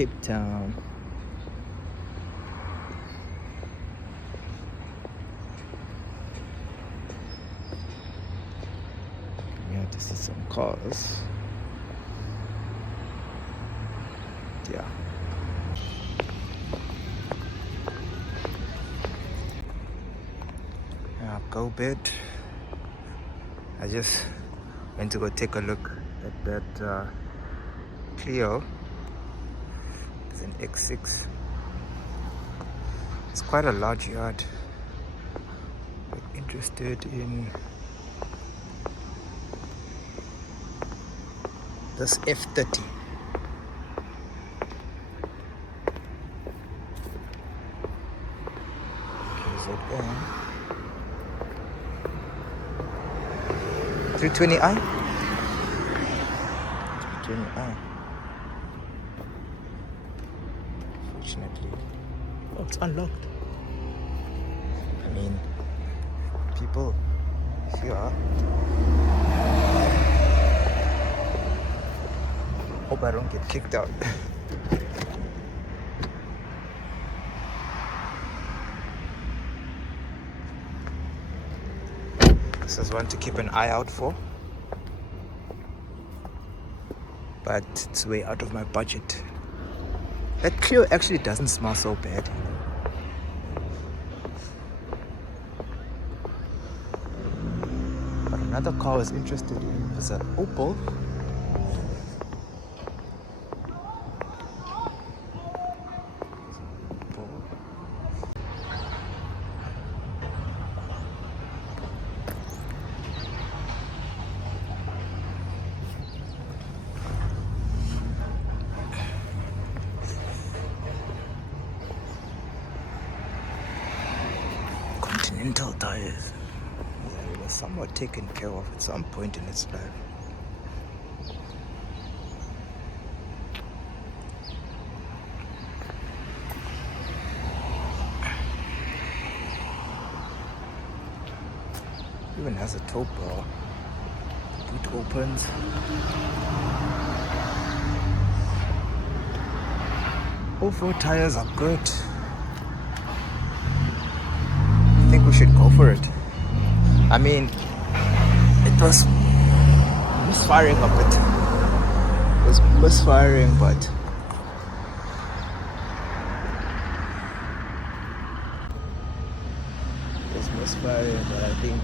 Cape Town. Yeah, to see some cars. Yeah. Yeah, go bed. I just went to go take a look at that Clio. It's an X6. It's quite a large yard. I'm interested in this F30. KZN 320i. 320i. Fortunately, oh, it's unlocked. I mean, people here. Hope I don't get kicked out. This is one to keep an eye out for, but it's way out of my budget. That Clio actually doesn't smell so bad. But another car I was interested in was an Opel. Continental tires. Yeah, it was somewhat taken care of at some point in its life. Even has a tow bar. Boot opens. All four tires are good. I think we should go for it. I mean, it was misfiring a bit. It was misfiring, but I think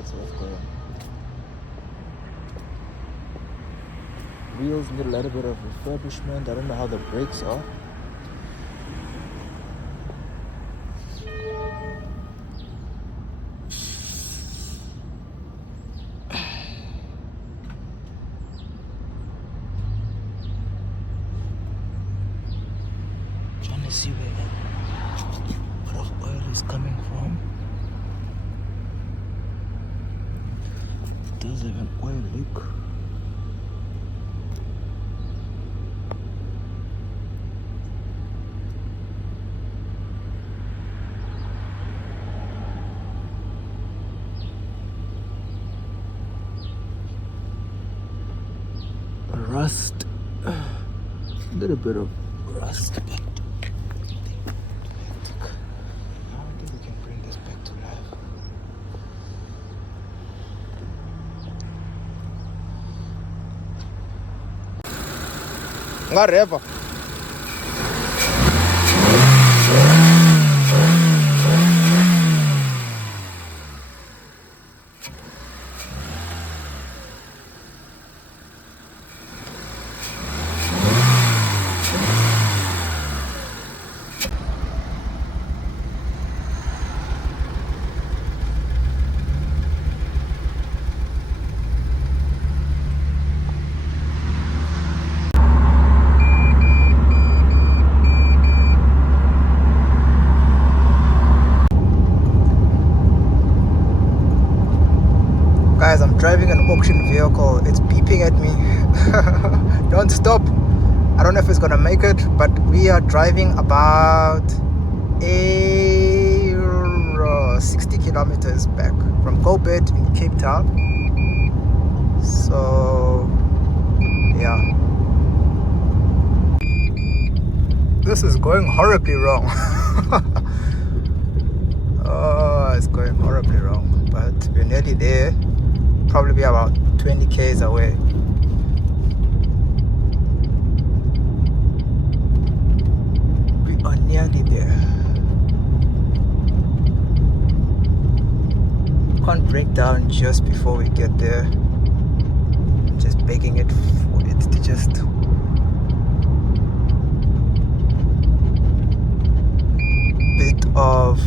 it's worth going. Wheels need a little bit of refurbishment. I don't know how the brakes are. Trying to see where that pot of oil is coming from. It does have an oil leak. Rust, a little bit of rust, but I don't think we can bring this back to life. Ngareva. Guys, I'm driving an auction vehicle. It's beeping at me. Don't stop. I don't know if it's gonna make it, but we are driving about 60 kilometers back from Colbert in Cape Town. So yeah, This is going horribly wrong. Oh, it's going horribly wrong. But we're nearly there. Probably be about 20 k's away. We are nearly there. Can't break down just before we get there. Just begging it for it to just bit of.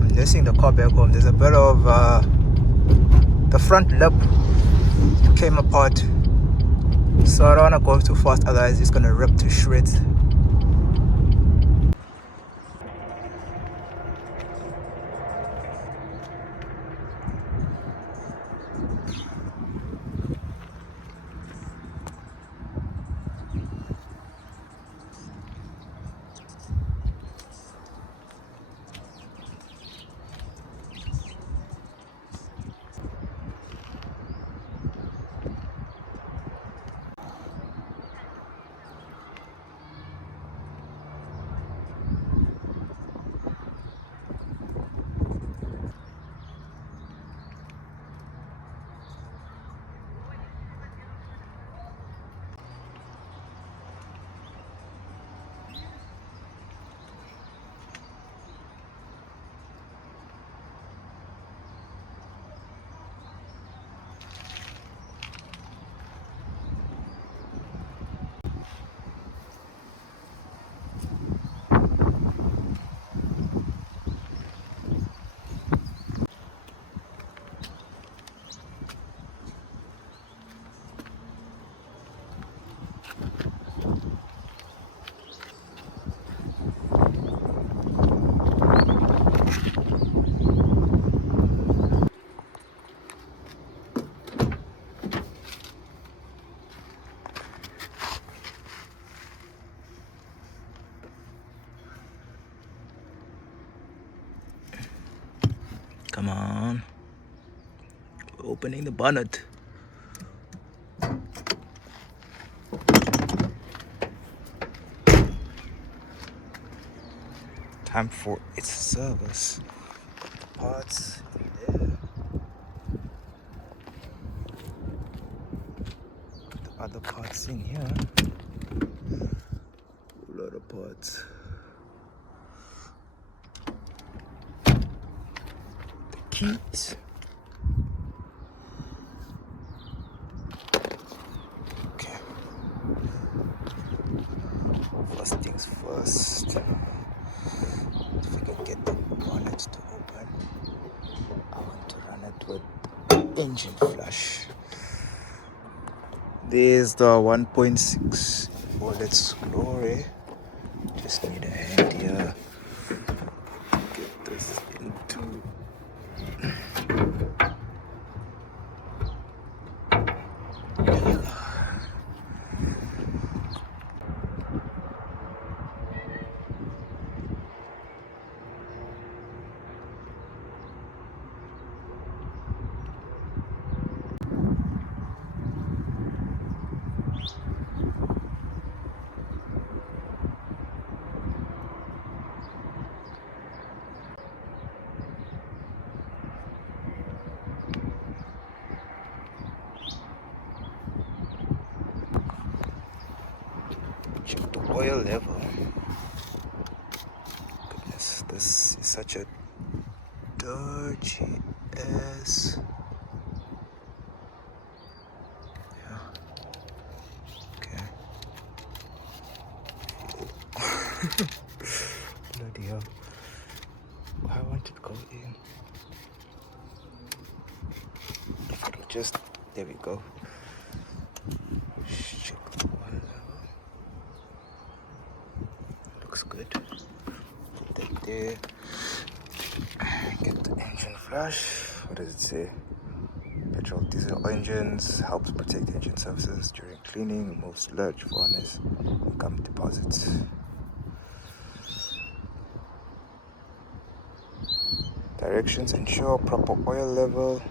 I'm nursing the car back home. There's a bit of the front lip came apart, so I don't want to go too fast, otherwise it's gonna rip to shreds. Come on. Opening the bonnet. Time for its service. Got the parts in there. Got the other parts in here. A lot of parts. The keys. Okay. First things first. If we can get the bonnet to open, I want to run it with engine flush. There's the 1.6 Bullets Glory. Just need a hand here. Get this into. There we go. Check the oil level. Goodness, this is such a dirty ass. Yeah. Okay. Bloody hell. I want it to go in. If it'll just. There we go. Check the oil level. Looks good. Put that there. Get the engine flush. What does it say? Petrol diesel engines helps protect engine surfaces during cleaning, removes sludge, varnish, and gum deposits. Directions: ensure proper oil level.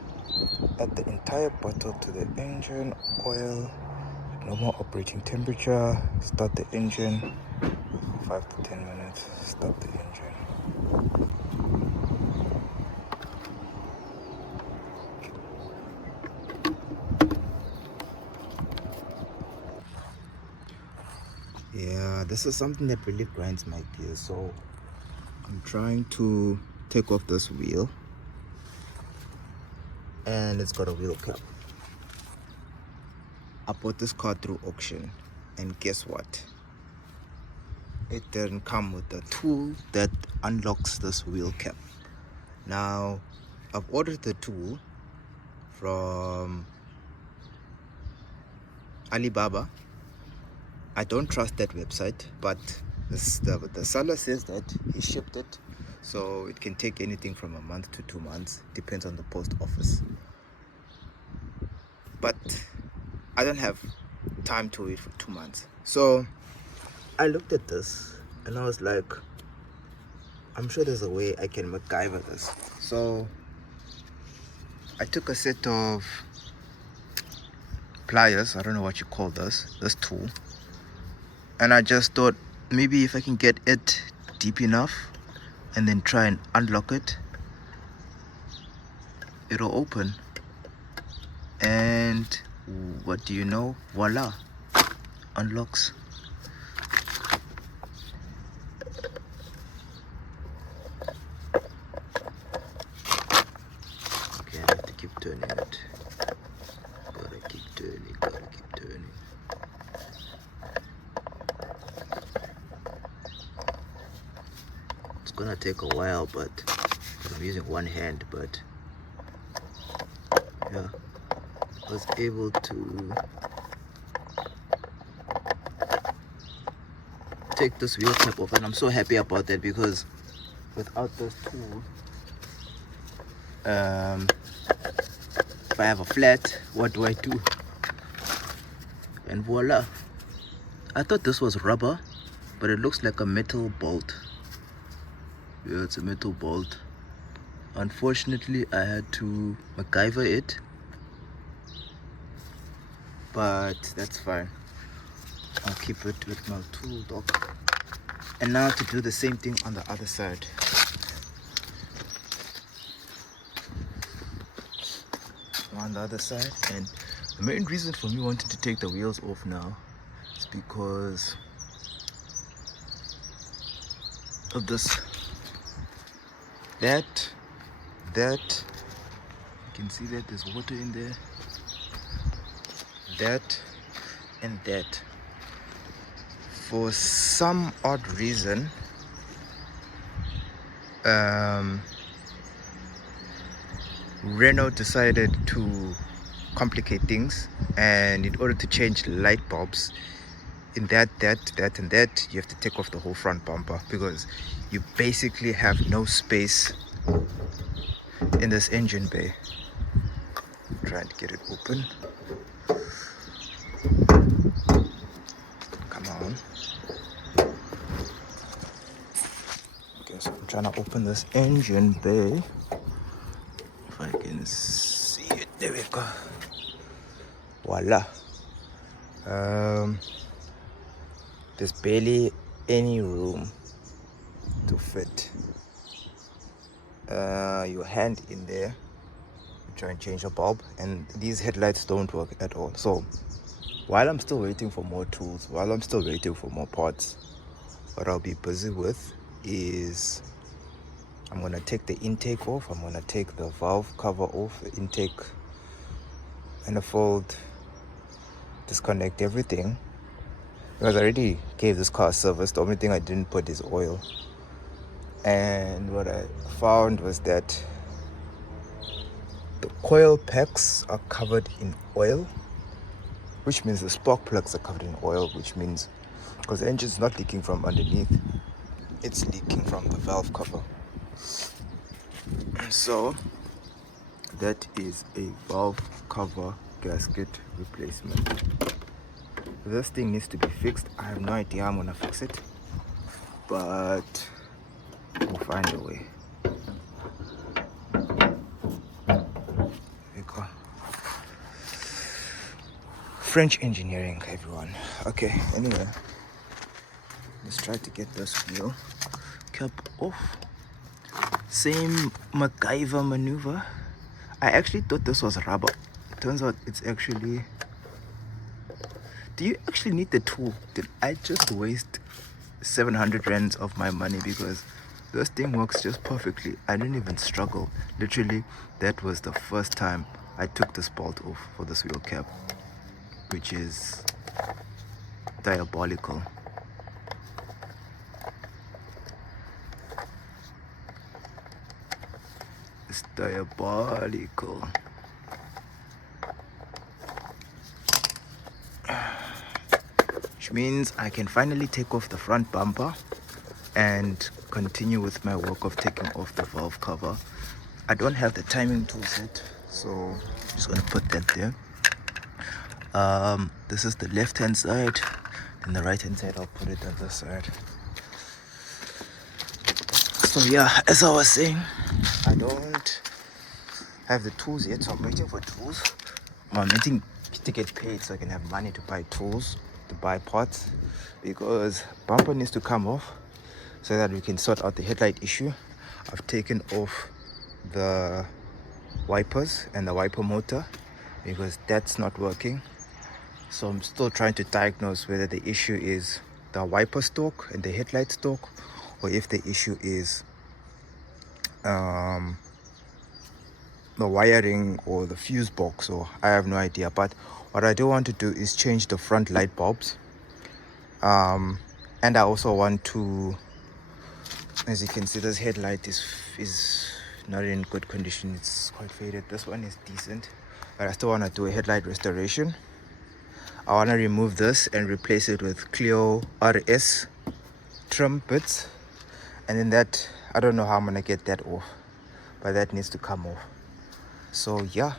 Add the entire bottle to the engine oil Normal operating temperature. Start the engine. 5 to 10 minutes. Stop the engine. Yeah, this is something that really grinds my gears. So I'm trying to take off this wheel, and it's got a wheel cap. I bought this car through auction, and guess what? It didn't come with the tool that unlocks this wheel cap. Now, I've ordered the tool from Alibaba. I don't trust that website, but the seller says that he shipped it, so it can take anything from a month to 2 months, depends on the post office. But I don't have time to wait for 2 months. So I looked at this and I was like, I'm sure there's a way I can MacGyver this. So I took a set of pliers, I don't know what you call this tool, and I just thought maybe if I can get it deep enough and then try and unlock it, it'll open. And what do you know? Voila, unlocks. Okay, I have to keep turning it. Gotta keep turning. It's gonna take a while, but I'm using one hand, but yeah, I was able to take this wheel cap off, and I'm so happy about that, because without this tool, if I have a flat, what do I do? And voila, I thought this was rubber, but it looks like a metal bolt. Yeah, it's a metal bolt. Unfortunately, I had to MacGyver it, but that's fine. I'll keep it with my tool dock. And now to do the same thing on the other side. On the other side, and the main reason for me wanting to take the wheels off now is because of this. That you can see that there's water in there. That and that. For some odd reason, Renault decided to complicate things, and in order to change light bulbs in that and that, you have to take off the whole front bumper, because you basically have no space in this engine bay. Trying to get it open. Come on. Okay, so I'm trying to open this engine bay. If I can see it, there we go. Voila. There's barely any room to fit your hand in there. You try and change a bulb, and these headlights don't work at all. So while I'm still waiting for more tools, while I'm still waiting for more parts, what I'll be busy with is I'm gonna take the intake off, I'm gonna take the valve cover off, the intake manifold, disconnect everything, because I already gave this car a service. The only thing I didn't put is oil. And what I found was that the coil packs are covered in oil, which means the spark plugs are covered in oil, which means, because the engine's not leaking from underneath, it's leaking from the valve cover. So that is a valve cover gasket replacement. This thing needs to be fixed. I have no idea how I'm gonna fix it, but we'll find a way. There we go. French engineering, everyone. Okay, anyway, let's try to get this wheel cap off. Same MacGyver maneuver. I actually thought this was rubber. Turns out it's actually... Do you actually need the tool? Did I just waste 700 rands of my money? Because this thing works just perfectly. I didn't even struggle. Literally, that was the first time I took this bolt off for this wheel cap, which is diabolical. It's diabolical. Which means I can finally take off the front bumper and continue with my work of taking off the valve cover. I don't have the timing tool set, so I'm just gonna put that there. This is the left hand side, and the right hand side I'll put it on this side. So yeah, as I was saying, I don't have the tools yet, so I'm waiting for tools. I'm waiting to get paid so I can have money to buy tools, to buy parts, because bumper needs to come off so that we can sort out the headlight issue. I've taken off the wipers and the wiper motor because that's not working. So I'm still trying to diagnose whether the issue is the wiper stalk and the headlight stalk, or if the issue is the wiring or the fuse box, or I have no idea. But what I do want to do is change the front light bulbs, and I also want to, as you can see, this headlight is not in good condition. It's quite faded. This one is decent, but I still want to do a headlight restoration. I want to remove this and replace it with Clio RS trim bits, and then that, I don't know how I'm gonna get that off, but that needs to come off. So yeah,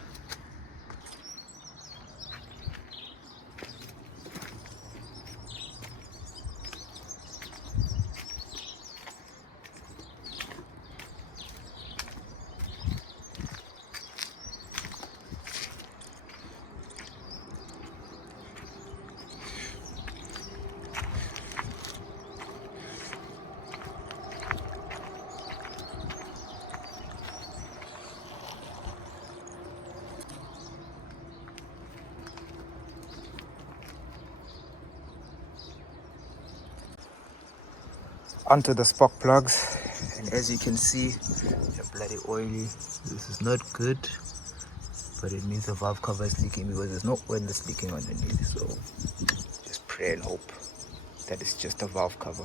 onto the spark plugs, and as you can see, they're bloody oily. This is not good, but it means the valve cover is leaking because there's no oil that's leaking underneath. So just pray and hope that it's just a valve cover.